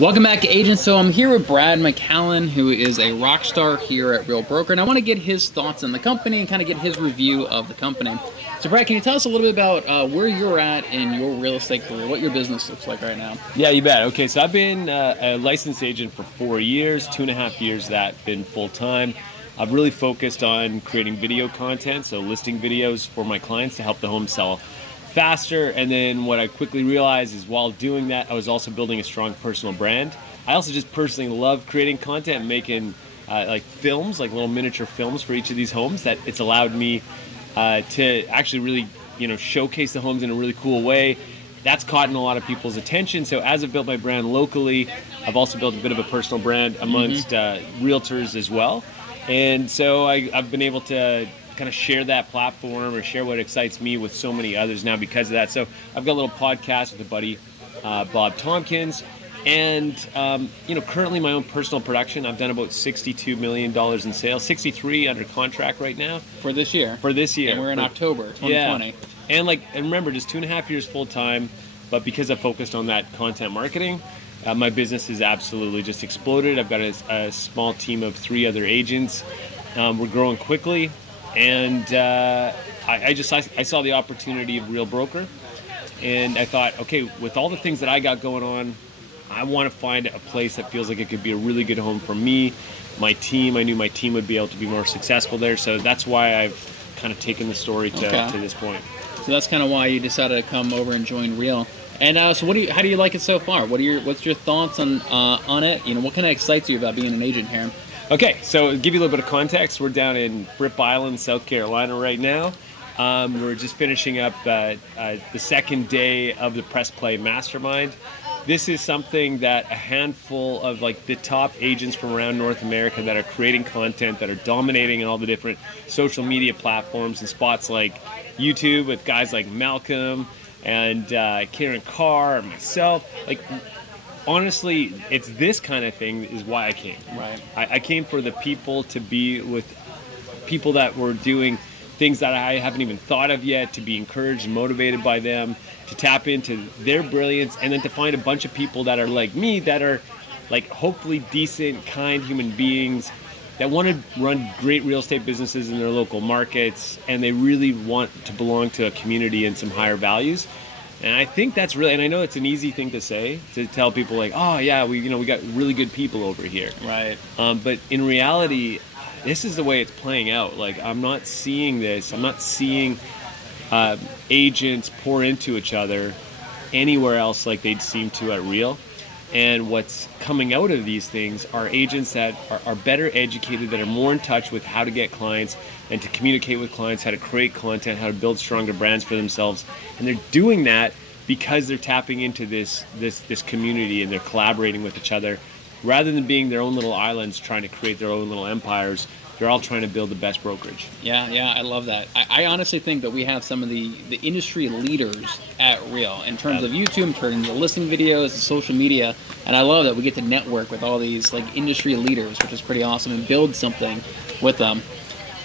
Welcome back to Agents. So I'm here with Brad McCallum, who is a rock star here at Real Broker, and I want to get his thoughts on the company and kind of get his review of the company. So Brad, can you tell us a little bit about where you're at in your real estate career, what your business looks like right now? Yeah, you bet. Okay, so I've been a licensed agent for 4 years, 2.5 years that been full-time. I've really focused on creating video content, so listing videos for my clients to help the home sell faster. And then what I quickly realized is while doing that, I was also building a strong personal brand. I also just personally love creating content and making like films, like little miniature films for each of these homes that it's allowed me to actually really, showcase the homes in a really cool way. That's caught in a lot of people's attention. So as I've built my brand locally, I've also built a bit of a personal brand amongst realtors as well. And so I've been able to kind of share that platform or share what excites me with so many others now because of that. So I've got a little podcast with a buddy, Bob Tompkins, and currently my own personal production. I've done about $62 million in sales, 63 under contract right now. For this year? For this year. And we're in October 2020. Yeah. And remember, just 2.5 years full time, but because I focused on that content marketing, my business has absolutely just exploded. I've got a small team of 3 other agents. We're growing quickly. And I saw the opportunity of Real Broker, and I thought, okay, with all the things that I got going on, I want to find a place that feels like it could be a really good home for me, my team. I knew my team would be able to be more successful there, so that's why I've kind of taken the story to this point. So that's kind of why you decided to come over and join Real. And so, how do you like it so far? What's your thoughts on it? What kind of excites you about being an agent here? Okay, so to give you a little bit of context, we're down in Fripp Island, South Carolina right now. We're just finishing up the second day of the Press Play Mastermind. This is something that a handful of the top agents from around North America that are creating content, that are dominating in all the different social media platforms and spots like YouTube with guys like Malcolm and Karen Carr and myself. Honestly, it's this kind of thing is why I came. Right. I came for the people, to be with people that were doing things that I haven't even thought of yet, to be encouraged and motivated by them, to tap into their brilliance, and then to find a bunch of people that are like me, that are hopefully decent, kind human beings that want to run great real estate businesses in their local markets, and they really want to belong to a community and some higher values. And I think that's really, and I know it's an easy thing to say, to tell people oh yeah, we got really good people over here. Right. But in reality, this is the way it's playing out. I'm not seeing this. I'm not seeing agents pour into each other anywhere else like they'd seem to at Real. And what's coming out of these things are agents that are better educated, that are more in touch with how to get clients and to communicate with clients, how to create content, how to build stronger brands for themselves. And they're doing that because they're tapping into this community, and they're collaborating with each other. Rather than being their own little islands trying to create their own little empires, they're all trying to build the best brokerage. Yeah, I love that. I honestly think that we have some of the industry leaders at Real in terms of YouTube, in terms of listing videos, and social media, and I love that we get to network with all these industry leaders, which is pretty awesome, and build something with them.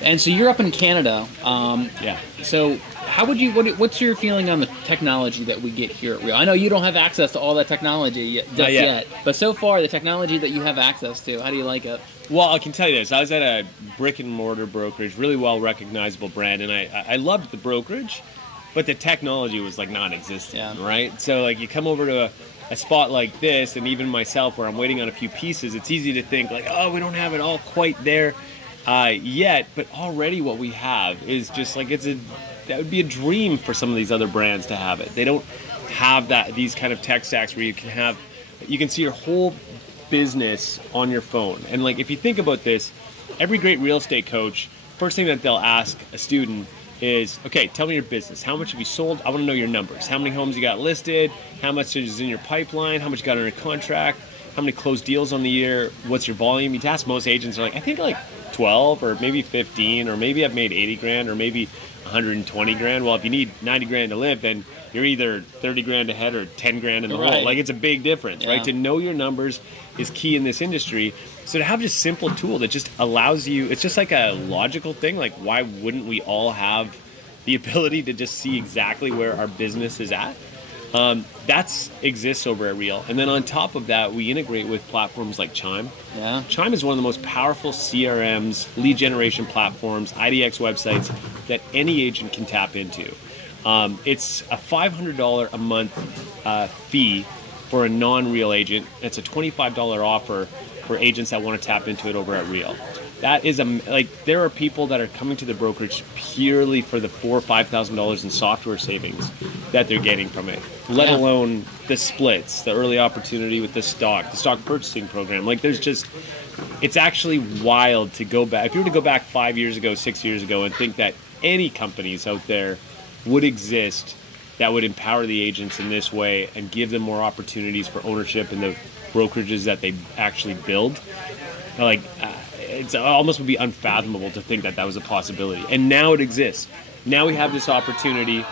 And so you're up in Canada. Yeah. So how would what's your feeling on the technology that we get here at Real? I know you don't have access to all that technology yet, but so far the technology that you have access to, how do you like it? Well, I can tell you this. I was at a brick and mortar brokerage, really well recognizable brand, and I loved the brokerage, but the technology was non-existent, right? So you come over to a spot like this, and even myself, where I'm waiting on a few pieces, it's easy to think oh, we don't have it all quite there yet, but already what we have is just that would be a dream for some of these other brands to have it. They don't have these kind of tech stacks where you can see your whole business on your phone. And if you think about this, every great real estate coach, first thing that they'll ask a student is, okay, tell me your business. How much have you sold? I want to know your numbers. How many homes you got listed? How much is in your pipeline? How much you got under contract? How many closed deals on the year? What's your volume? You'd ask most agents, are I think 12 or maybe 15, or maybe I've made 80 grand or maybe 120 grand. Well, if you need 90 grand to live, then you're either 30 grand ahead or 10 grand in the hole. It's a big difference, right? To know your numbers is key in this industry. So to have this simple tool that just allows you, it's just a logical thing. Why wouldn't we all have the ability to just see exactly where our business is at? That exists over at Real. And then on top of that, we integrate with platforms like Chime. Yeah. Chime is one of the most powerful CRMs, lead generation platforms, IDX websites that any agent can tap into. It's a $500 a month fee for a non-Real agent. It's a $25 offer for agents that want to tap into it over at Real. That is there are people that are coming to the brokerage purely for the $4,000 or $5,000 in software savings that they're getting from it, let alone the splits, the early opportunity with the stock purchasing program. Like, it's actually wild to go back. If you were to go back 5 years ago, 6 years ago, and think that any companies out there would exist that would empower the agents in this way and give them more opportunities for ownership in the brokerages that they actually build, it almost would be unfathomable to think that that was a possibility. And now it exists. Now we have this opportunity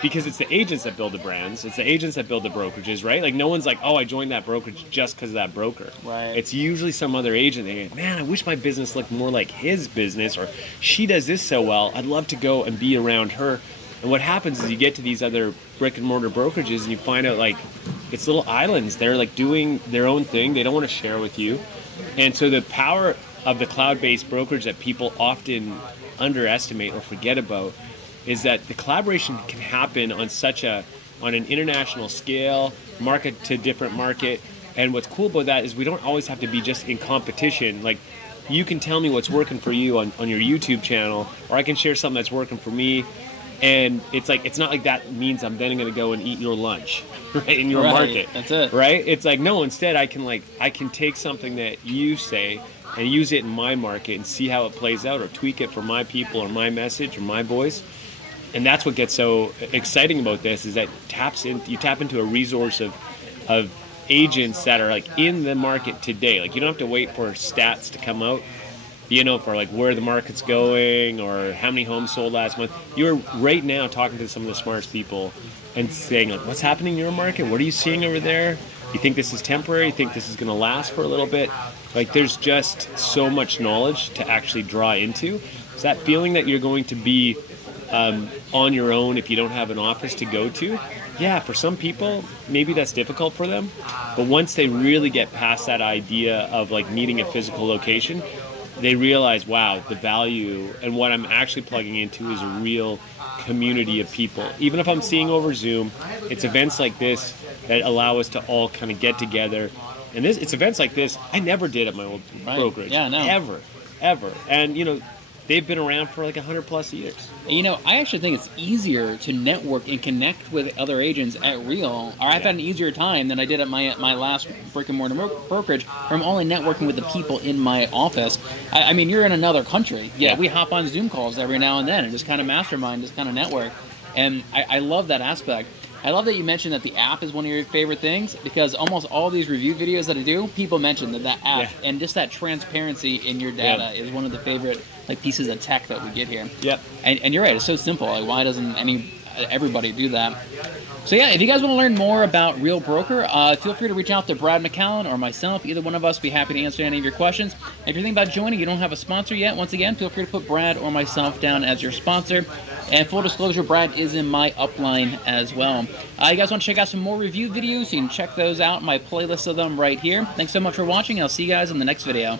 because it's the agents that build the brands. It's the agents that build the brokerages, right? Like, no one's like, oh, I joined that brokerage just because of that broker. Right. It's usually some other agent thinking, man, I wish my business looked more like his business, or she does this so well. I'd love to go and be around her. And what happens is you get to these other brick and mortar brokerages and you find out, like, it's little islands. They're like doing their own thing. They don't want to share with you. And so the power of the cloud-based brokerage that people often underestimate or forget about is that the collaboration can happen on an international scale, market to different market. And what's cool about that is we don't always have to be just in competition. Like, you can tell me what's working for you on your YouTube channel, or I can share something that's working for me. And it's not like that means I'm then going to go and eat your lunch, right, in your market. That's it. Right? It's like, no, instead I can take something that you say and use it in my market and see how it plays out, or tweak it for my people or my message or my voice. And that's what gets so exciting about this, is that you tap into a resource of agents that are like in the market today. Like, you don't have to wait for stats to come out, for like where the market's going or how many homes sold last month. You're right now talking to some of the smartest people and saying, like, what's happening in your market? What are you seeing over there? You think this is temporary? You think this is going to last for a little bit? Like, there's just so much knowledge to actually draw into. It's that feeling that you're going to be on your own if you don't have an office to go to. Yeah, for some people, maybe that's difficult for them. But once they really get past that idea of like needing a physical location, they realize, wow, the value and what I'm actually plugging into is a real community of people. Even if I'm seeing over Zoom, it's events like this that allow us to all kind of get together. And it's events like this I never did at my old brokerage. Yeah, no. Ever. And, they've been around for like 100+ years. I actually think it's easier to network and connect with other agents at Real, or I've had an easier time than I did at my last brick and mortar brokerage, where I'm only networking with the people in my office. I mean, you're in another country. Yeah, we hop on Zoom calls every now and then and just kind of mastermind, just kind of network. And I love that aspect. I love that you mentioned that the app is one of your favorite things, because almost all these review videos that I do, people mention that app and just that transparency in your data is one of the favorite pieces of tech that we get here. Yep. And you're right, it's so simple. Like, why doesn't everybody do that? So yeah, if you guys want to learn more about Real Broker, feel free to reach out to Brad McCallum or myself. Either one of us will be happy to answer any of your questions. If you're thinking about joining, you don't have a sponsor yet, once again, feel free to put Brad or myself down as your sponsor. And full disclosure, Brad is in my upline as well. You guys want to check out some more review videos? You can check those out, my playlist of them right here. Thanks so much for watching. I'll see you guys in the next video.